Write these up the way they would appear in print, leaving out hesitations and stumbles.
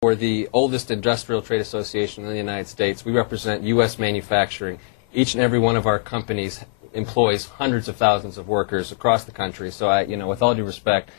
We're the oldest industrial trade association in the United States. We represent U.S. manufacturing. Each and every one of our companies employs hundreds of thousands of workers across the country. So, with all due respect,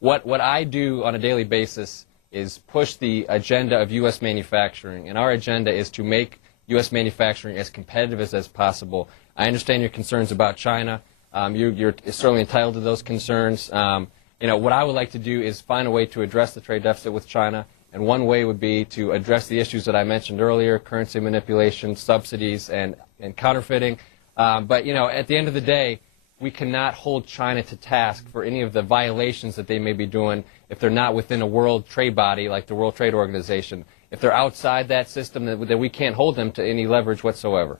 what I do on a daily basis is push the agenda of U.S. manufacturing, and our agenda is to make U.S. manufacturing as competitive as possible. I understand your concerns about China. You're certainly entitled to those concerns. What I would like to do is find a way to address the trade deficit with China. And one way would be to address the issues that I mentioned earlier, currency manipulation, subsidies, and counterfeiting. But, at the end of the day, we cannot hold China to task for any of the violations that they may be doing if they're not within a world trade body like the World Trade Organization. If they're outside that system, then we can't hold them to any leverage whatsoever.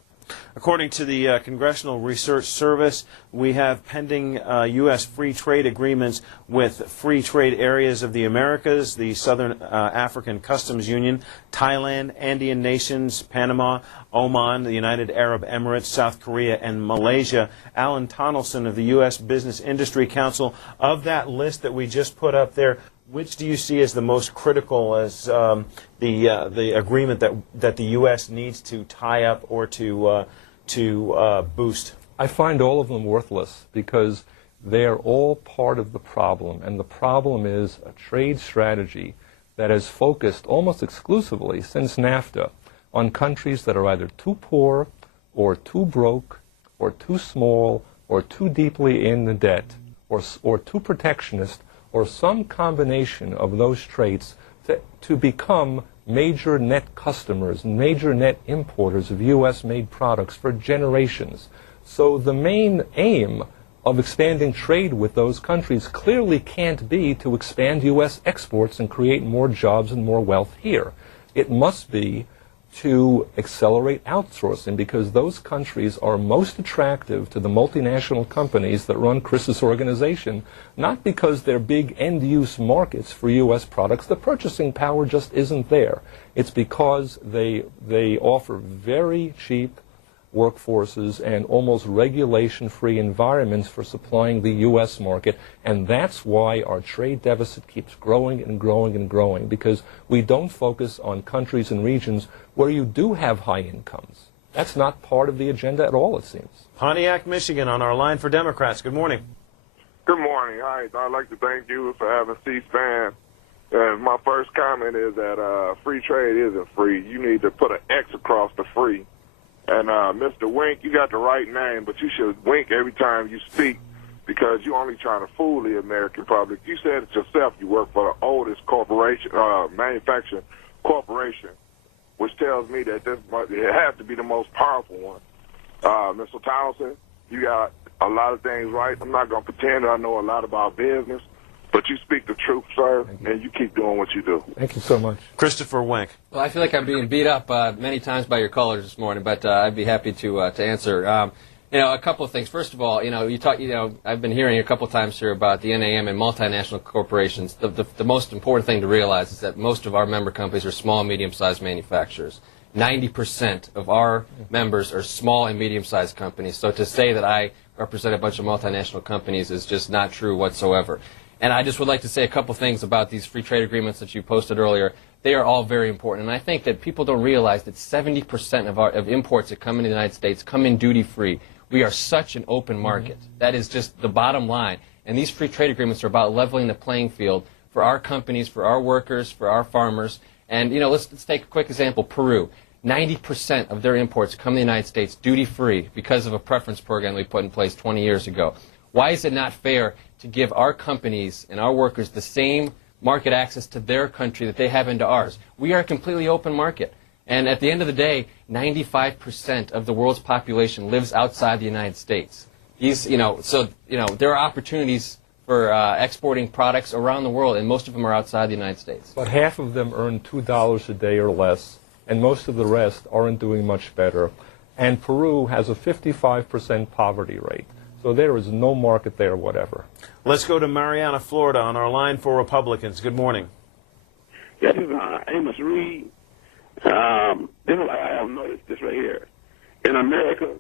According to the Congressional Research Service, we have pending U.S. free trade agreements with free trade areas of the Americas, the Southern African Customs Union, Thailand, Andean nations, Panama, Oman, the United Arab Emirates, South Korea, and Malaysia. Alan Tonelson of the U.S. Business Industry Council, of that list that we just put up there, which do you see as the most critical as the agreement that the U.S. needs to tie up or to boost? I find all of them worthless because they are all part of the problem, and the problem is a trade strategy that has focused almost exclusively since NAFTA on countries that are either too poor or too broke or too small or too deeply in the debt or too protectionist, or some combination of those traits to become major net customers, major net importers of U.S.-made products for generations. So the main aim of expanding trade with those countries clearly can't be to expand U.S. exports and create more jobs and more wealth here. It must be to accelerate outsourcing, because those countries are most attractive to the multinational companies that run Chris's organization, not because they're big end-use markets for U.S. products. The purchasing power just isn't there. It's because they offer very cheap workforces and almost regulation-free environments for supplying the U.S. market, and that's why our trade deficit keeps growing and growing and growing, because we don't focus on countries and regions where you do have high incomes. That's not part of the agenda at all, it seems. Pontiac, Michigan, on our line for Democrats. Good morning. Good morning. Hi, I'd like to thank you for having C-SPAN. My first comment is that free trade isn't free. You need to put an X across the free. And Mr. Wink, you got the right name, but you should wink every time you speak, because you're only trying to fool the American public. You said it yourself. You work for the oldest corporation, manufacturing corporation, which tells me that it has to be the most powerful one. Mr. Townsend, you got a lot of things right. I'm not going to pretend that I know a lot about business, but you speak the truth, sir, and you keep doing what you do. Thank you so much. Christopher Wink. Well, I feel like I'm being beat up many times by your callers this morning, but I'd be happy to answer. A couple of things. First of all, I've been hearing a couple of times here about the NAM and multinational corporations. The most important thing to realize is that most of our member companies are small and medium-sized manufacturers. 90% of our members are small and medium-sized companies. So to say that I represent a bunch of multinational companies is just not true whatsoever. And I just would like to say a couple things about these free trade agreements that you posted earlier. They are all very important. And I think that people don't realize that 70% of imports that come into the United States come in duty-free. We are such an open market. That is just the bottom line. And these free trade agreements are about leveling the playing field for our companies, for our workers, for our farmers. And, let's take a quick example. Peru. 90% of their imports come to the United States duty-free because of a preference program we put in place 20 years ago. Why is it not fair to give our companies and our workers the same market access to their country that they have into ours? We are a completely open market. And at the end of the day, 95% of the world's population lives outside the United States. There are opportunities for exporting products around the world, and most of them are outside the United States. But half of them earn $2 a day or less, and most of the rest aren't doing much better. And Peru has a 55% poverty rate. So there is no market there, whatever. Let's go to Mariana, Florida, on our line for Republicans. Good morning. Yes, this is Amos Reed. I have noticed this right here. In America,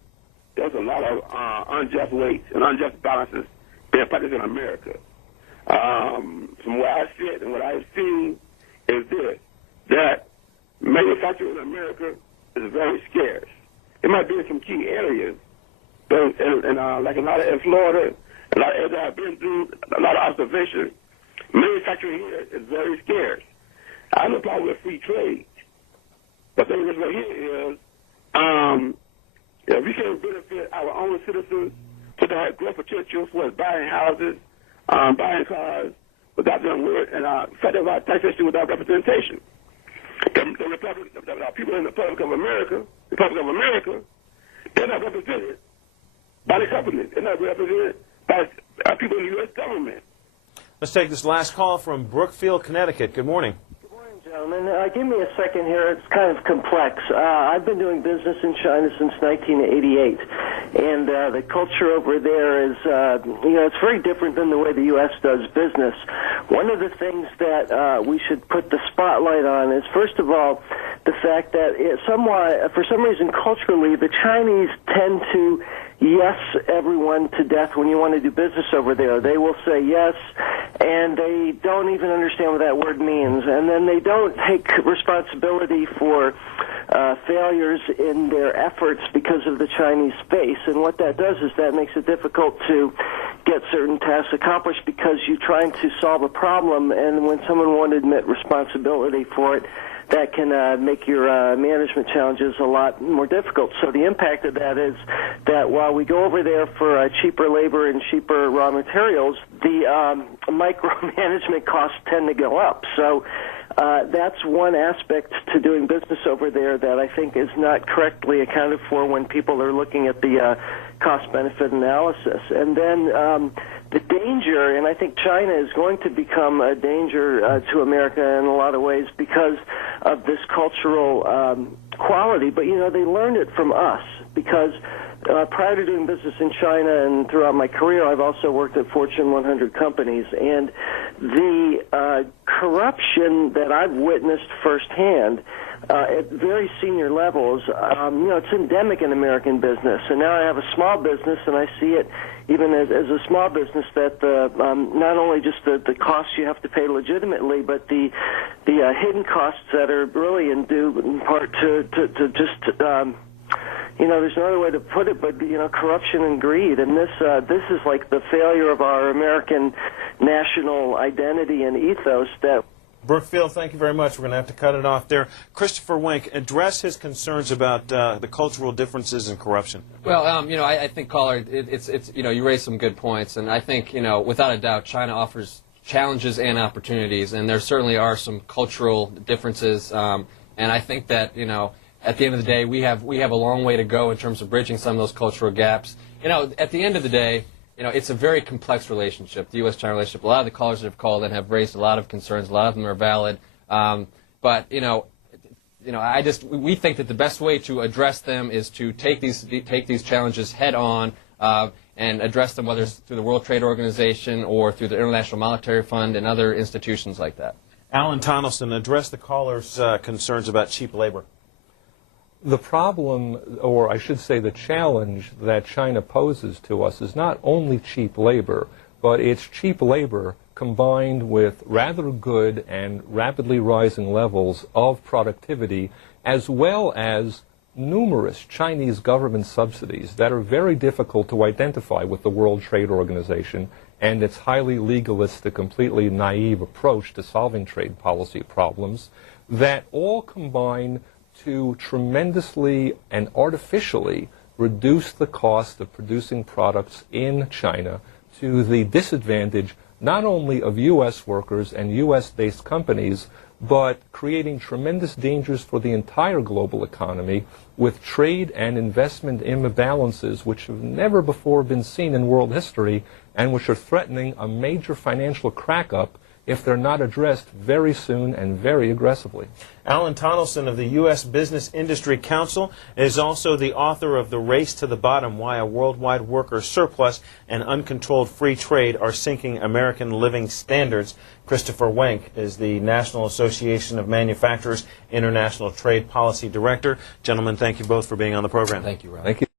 there's a lot of unjust weights and unjust balances being practiced in America. From where I sit and what I've seen is this. manufacturing in America is very scarce. It might be in some key areas, but like a lot of in Florida, a lot of areas I've been through, a lot of observations, manufacturing here is very scarce. I have no problem with free trade. The thing is right here is, if we can benefit our own citizens to have growth potential for buying houses, buying cars, without them work, and federal taxation without representation. The people in the Republic of America, they're not represented by the companies. They're not represented by people in the U.S. government. Let's take this last call from Brookfield, Connecticut. Good morning. Good morning, gentlemen. Give me a second here. It's kind of complex. I've been doing business in China since 1988, and the culture over there is, it's very different than the way the U.S. does business. One of the things that we should put the spotlight on is, first of all, the fact that for some reason, culturally, the Chinese tend to yes everyone to death when you want to do business over there. They will say yes, and they don't even understand what that word means. And then they don't take responsibility for failures in their efforts because of the Chinese face. And what that does is that makes it difficult to get certain tasks accomplished because you're trying to solve a problem, and when someone won't admit responsibility for it, that can make your management challenges a lot more difficult. So the impact of that is that while we go over there for cheaper labor and cheaper raw materials, the micromanagement costs tend to go up. So that's one aspect to doing business over there that I think is not correctly accounted for when people are looking at the cost-benefit analysis. And then the danger, and I think China is going to become a danger to America in a lot of ways because of this cultural quality, but, they learned it from us because prior to doing business in China and throughout my career, I've also worked at Fortune 100 companies, and the corruption that I've witnessed firsthand at very senior levels, it's endemic in American business. And now I have a small business, and I see it even as a small business that not only just the costs you have to pay legitimately, but the hidden costs that are really due in part to just there's no other way to put it, but corruption and greed, and this is like the failure of our American national identity and ethos that. Brookfield, thank you very much. We're going to have to cut it off there. Christopher Wenk, address his concerns about the cultural differences and corruption. Well, I think, caller, you raised some good points, and I think, without a doubt, China offers challenges and opportunities, and there certainly are some cultural differences, and I think that, at the end of the day, we have a long way to go in terms of bridging some of those cultural gaps. At the end of the day, it's a very complex relationship, the U.S.-China relationship. A lot of the callers that have called in have raised a lot of concerns. A lot of them are valid. But we think that the best way to address them is to take these challenges head on and address them, whether it's through the World Trade Organization or through the International Monetary Fund and other institutions like that. Alan Tonelson, address the caller's concerns about cheap labor. The problem, or I should say the challenge that China poses to us is not only cheap labor, but it's cheap labor combined with rather good and rapidly rising levels of productivity, as well as numerous Chinese government subsidies that are very difficult to identify with the World Trade Organization and its highly legalistic, completely naive approach to solving trade policy problems that all combine to tremendously and artificially reduce the cost of producing products in China to the disadvantage not only of U.S. workers and U.S.-based companies, but creating tremendous dangers for the entire global economy with trade and investment imbalances which have never before been seen in world history and which are threatening a major financial crack-up if they're not addressed very soon and very aggressively. Alan Tonelson of the U.S. Business Industry Council is also the author of The Race to the Bottom, Why a Worldwide Worker Surplus and Uncontrolled Free Trade Are Sinking American Living Standards. Christopher Wenk is the National Association of Manufacturers International Trade Policy Director. Gentlemen, thank you both for being on the program. Thank you, Rob. Thank you.